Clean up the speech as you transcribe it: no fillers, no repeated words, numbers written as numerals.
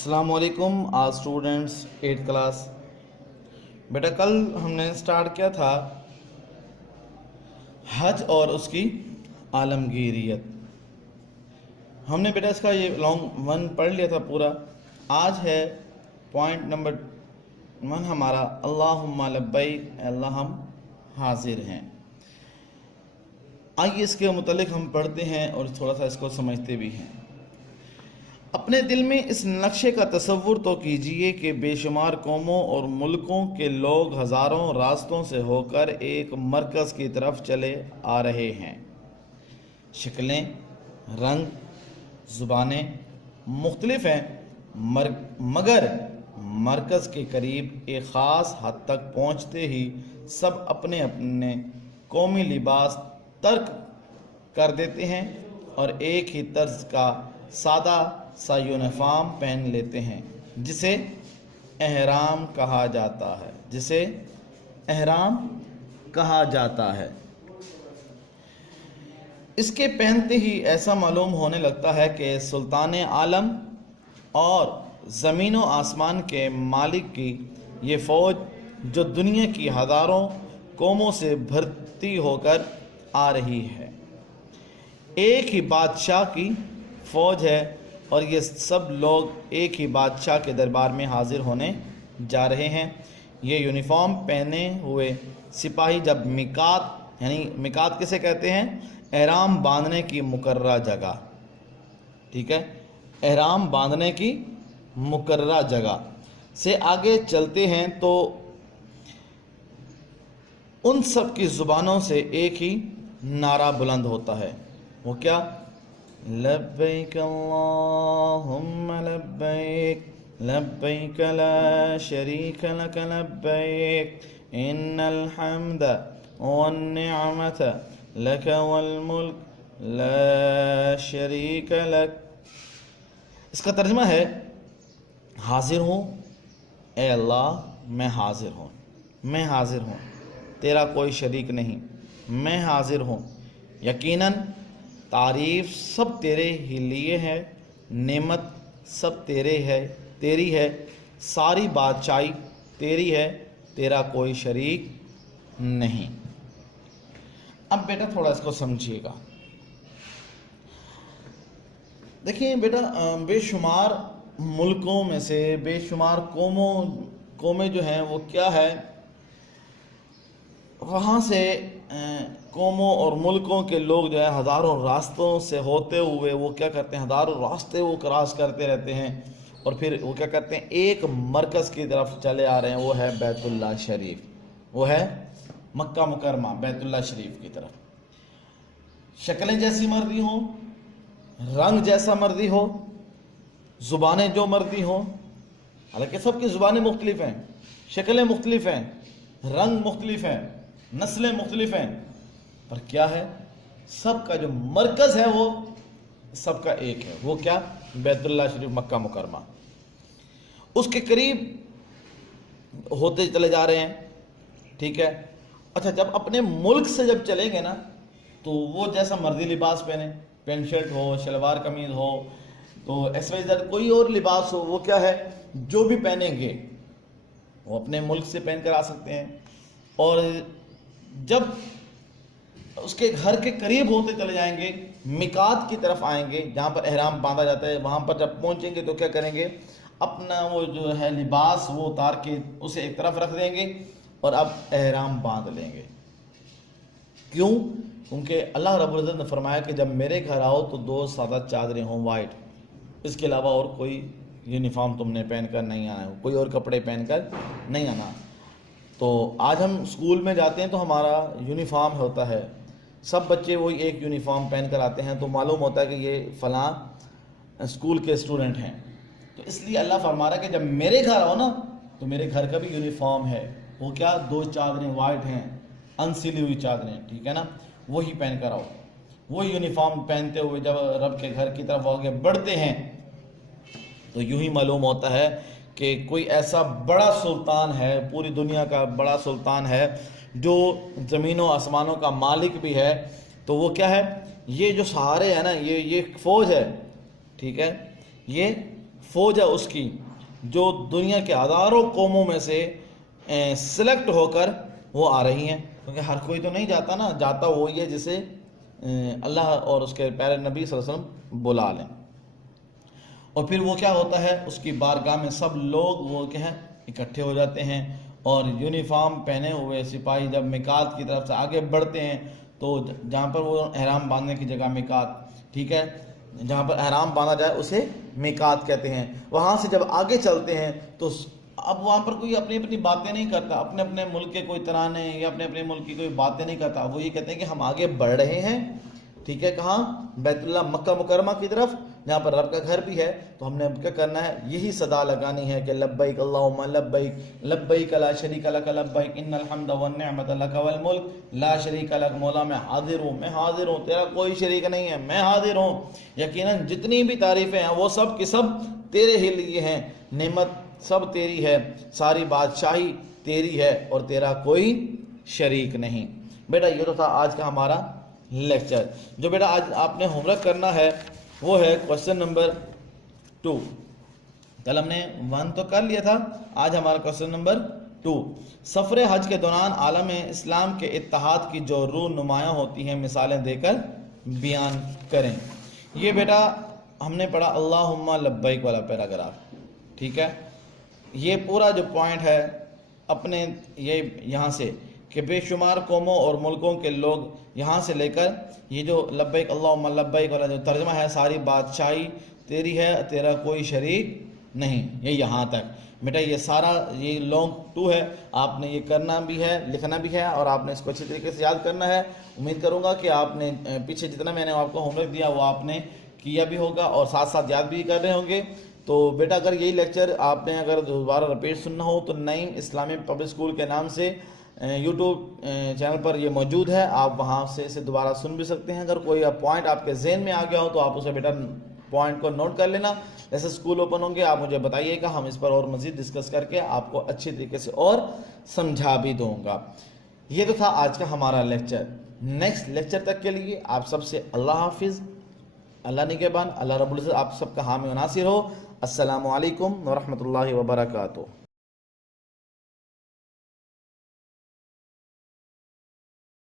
अस्सलाम वालेकुम आज स्टूडेंट्स 8th क्लास। बेटा कल हमने स्टार्ट किया था हज और उसकी आलमगीरियत। हमने बेटा इसका ये लॉन्ग वन पढ़ लिया था पूरा। आज है पॉइंट नंबर 1 हमारा अल्लाहुम्मा लब्बैक, अल्लाह हम हाजिर हैं। आइए इसके मुतालिक हम पढ़ते हैं और थोड़ा सा इसको समझते भी हैं। अपने दिल में इस नक्शे का तसव्वुर तो कीजिए कि बेशुमार कौमों और मुल्कों के लोग हज़ारों रास्तों से होकर एक मरकज़ की तरफ चले आ रहे हैं। शक्लें, रंग, ज़ुबानें मुख्तलिफ हैं, मगर मरकज़ के करीब एक ख़ास हद तक पहुँचते ही सब अपने अपने कौमी लिबास तर्क कर देते हैं और एक ही तर्ज का सादा सा यूनिफॉर्म पहन लेते हैं जिसे एहराम कहा जाता है। इसके पहनते ही ऐसा मालूम होने लगता है कि सुल्तान आलम और ज़मीन व आसमान के मालिक की ये फ़ौज जो दुनिया की हज़ारों कौमों से भर्ती होकर आ रही है, एक ही बादशाह की फ़ौज है और ये सब लोग एक ही बादशाह के दरबार में हाजिर होने जा रहे हैं। ये यूनिफॉर्म पहने हुए सिपाही जब मिकात, यानी मिकात किसे कहते हैं, एहराम बांधने की मुकर्ररा जगह, ठीक है, एहराम बांधने की मुकर्ररा जगह से आगे चलते हैं तो उन सब की ज़ुबानों से एक ही नारा बुलंद होता है। वो क्या? लब्बैक अल्लाहुम्मा लब्बैक, लब्बैक ला शरीक लक लब्बैक, इन्नल हम्द वन निअमत लक वल मुल्क ला शरीक लक। इसका तर्जुमा है, हाजिर हूँ ए अल्लाह, मैं हाजिर हूँ, तेरा कोई शरीक नहीं, मैं हाजिर हूँ। यकीनन तारीफ़ सब तेरे ही लिए है, नेमत सब तेरी है, सारी बादशाही तेरी है, तेरा कोई शरीक नहीं। अब बेटा थोड़ा इसको समझिएगा। देखिए बेटा, बेशुमार मुल्कों में से बेशुमार कौमें जो हैं वो क्या है, वहाँ से कौमों और मुल्कों के लोग जो है हज़ारों रास्तों से होते हुए वो क्या करते हैं, हज़ारों रास्ते वो क्रॉस करते रहते हैं और फिर वो क्या करते हैं, एक मरकज़ की तरफ चले आ रहे हैं। वो है बैतुल्लाह शरीफ, वो है मक्का मुकरमा, बैतुल्लाह शरीफ की तरफ। शक्लें जैसी मर्जी हो, रंग जैसा मर्जी हो, ज़ुबानें जो मर्जी हो, हालांकि सबकी ज़ुबानें मुख्तलिफ हैं, शक्लें मुख्तलिफ हैं, रंग मुख्तलिफ हैं, नस्लें मुख्तलिफ हैं, पर क्या है, सबका जो मरकज़ है वो सबका एक है। वो क्या? बैतुल्लाह शरीफ, मक्का मुकरमा। उसके करीब होते चले जा रहे हैं, ठीक है। अच्छा, जब अपने मुल्क से जब चलेंगे ना तो वो जैसा मर्जी लिबास पहने, पेंट शर्ट हो, शलवार कमीज़ हो, तो एक्सवाइज़ेड कोई और लिबास हो, वो क्या है, जो भी पहनेंगे वो अपने मुल्क से पहन कर आ सकते हैं। और जब उसके घर के करीब होते चले जाएंगे, मिकात की तरफ आएंगे जहाँ पर एहराम बांधा जाता है, वहाँ पर जब पहुँचेंगे तो क्या करेंगे, अपना वो जो है लिबास वो उतार के उसे एक तरफ रख देंगे और अब एहराम बांध लेंगे। क्यों? क्योंकि अल्लाह रब्बुल इज़्ज़त ने फरमाया कि जब मेरे घर आओ तो 2 सादा चादरें हों वाइट, इसके अलावा और कोई यूनिफॉर्म तुमने पहनकर नहीं आना है, कोई और कपड़े पहनकर नहीं आना। तो आज हम स्कूल में जाते हैं तो हमारा यूनिफॉर्म होता है, सब बच्चे वही एक यूनिफॉर्म पहन कर आते हैं, तो मालूम होता है कि ये फ़लाँ स्कूल के स्टूडेंट हैं। तो इसलिए अल्लाह फरमा रहा है कि जब मेरे घर आओ ना तो मेरे घर का भी यूनिफॉर्म है। वो क्या? 2 चादरें वाइट हैं, अनसिली हुई चादरें, ठीक है ना, वही पहन कर आओ। वो यूनिफॉर्म पहनते हुए जब रब के घर की तरफ आगे बढ़ते हैं तो यूँ ही मालूम होता है कि कोई ऐसा बड़ा सुल्तान है, पूरी दुनिया का बड़ा सुल्तान है, जो ज़मीनों आसमानों का मालिक भी है। तो वो क्या है, ये जो सहारे हैं ना, ये फ़ौज है, ठीक है, ये فوج ہے اس کی جو دنیا کے ہزاروں قوموں میں سے سلیکٹ ہو کر وہ آ رہی ہیں، کیونکہ ہر کوئی تو نہیں جاتا نا، جاتا وہی ہے جسے اللہ اور اس کے پیارے نبی صلی اللہ علیہ وسلم بلا لیں۔ اور پھر وہ کیا ہوتا ہے، اس کی بارگاہ میں سب لوگ وہ کیا ہے اکٹھے ہو جاتے ہیں، اور یونیفارم پہنے ہوئے سپاہی جب میقات کی طرف سے آگے بڑھتے ہیں تو جہاں پر وہ احرام باندھنے کی جگہ میقات، ٹھیک ہے، جہاں پر احرام باندھا جائے اسے میقات کہتے ہیں، وہاں سے جب آگے چلتے ہیں تو اب وہاں پر کوئی اپنی اپنی باتیں نہیں کرتا، اپنے اپنے ملک کے کوئی ترانے یا اپنے اپنے ملک کی کوئی باتیں نہیں کرتا، وہ یہ کہتے ہیں کہ ہم آگے بڑھ رہے ہیں، ٹھیک ہے، کہاں؟ بیت اللہ مکہ مکرمہ کی طرف، جہاں پر رب کا گھر بھی ہے، تو ہم نے اب کیا کرنا ہے، یہی صدا لگانی ہے کہ لبیک اللہم لبیک لبیک لا شریک لک لبیک ان الحمد والنعمت لک والملک لا شریک لک، مولا میں حاضر ہوں تیرا کوئی شریک نہیں ہے، میں حاضر ہوں، یقیناً جتنی بھی تعریفیں ہیں وہ سب کی سب تیرے ہی لیے ہیں، نعمت سب تیری ہے، ساری بادشاہی تیری ہے اور تیرا کوئی شریک نہیں۔ بیٹا یہ تو تھا آج کا ہمارا لیکچر۔ جو بیٹا آج آپ نے ہوم ورک کرنا ہے وہ ہے کوشچن نمبر 2۔ کل ہم نے 1 تو کر لیا تھا، آج ہمارا کوشچن نمبر 2، سفر حج کے دوران عالم اسلام کے اتحاد کی جو روح نمایاں ہوتی ہیں مثالیں دے کر بیان کریں۔ یہ بیٹا ہم نے پڑھا اللہم لبیک والا پیراگراف، ٹھیک ہے، یہ پورا جو پوائنٹ ہے اپنے یہ یہاں سے کہ بے شمار قوموں اور ملکوں کے لوگ یہاں سے لے کر یہ جو لبیک اللہم لبیک والا جو ترجمہ ہے، ساری بادشاہی تیری ہے تیرا کوئی شریک نہیں، یہ یہاں تک بیٹا یہ سارا یہ لانگ 2 ہے، آپ نے یہ کرنا بھی ہے، لکھنا بھی ہے، اور آپ نے اس کو اچھی طریقے سے یاد کرنا ہے۔ امید کروں گا کہ آپ نے پیچھے جتنا میں نے آپ کو ہوم ورک دیا وہ آپ نے کیا بھی ہوگا اور ساتھ ساتھ یاد بھی کر رہے ہوں گے۔ تو بیٹا اگر یہی لیکچر آپ نے اگر دوبارہ رپیٹ سننا ہو تو نعیم اسلامک پبلک اسکول کے نام سے یوٹیوب چینل پر یہ موجود ہے، آپ وہاں سے اسے دوبارہ سن بھی سکتے ہیں۔ اگر کوئی پوائنٹ آپ کے ذہن میں آ گیا ہو تو آپ اسے بیٹا پوائنٹ کو نوٹ کر لینا، جیسے اسکول اوپن ہوں گے آپ مجھے بتائیے گا، ہم اس پر اور مزید ڈسکس کر کے آپ کو اچھی طریقے سے اور سمجھا بھی دوں گا۔ یہ تو تھا آج کا ہمارا لیکچر۔ نیکسٹ لیکچر تک کے لیے آپ سب سے اللہ حافظ، اللہ نگہبان، اللہ رب العزت آپ سب کا حامی و ناصر ہو۔ السلام علیکم ورحمۃ اللہ وبرکاتہ۔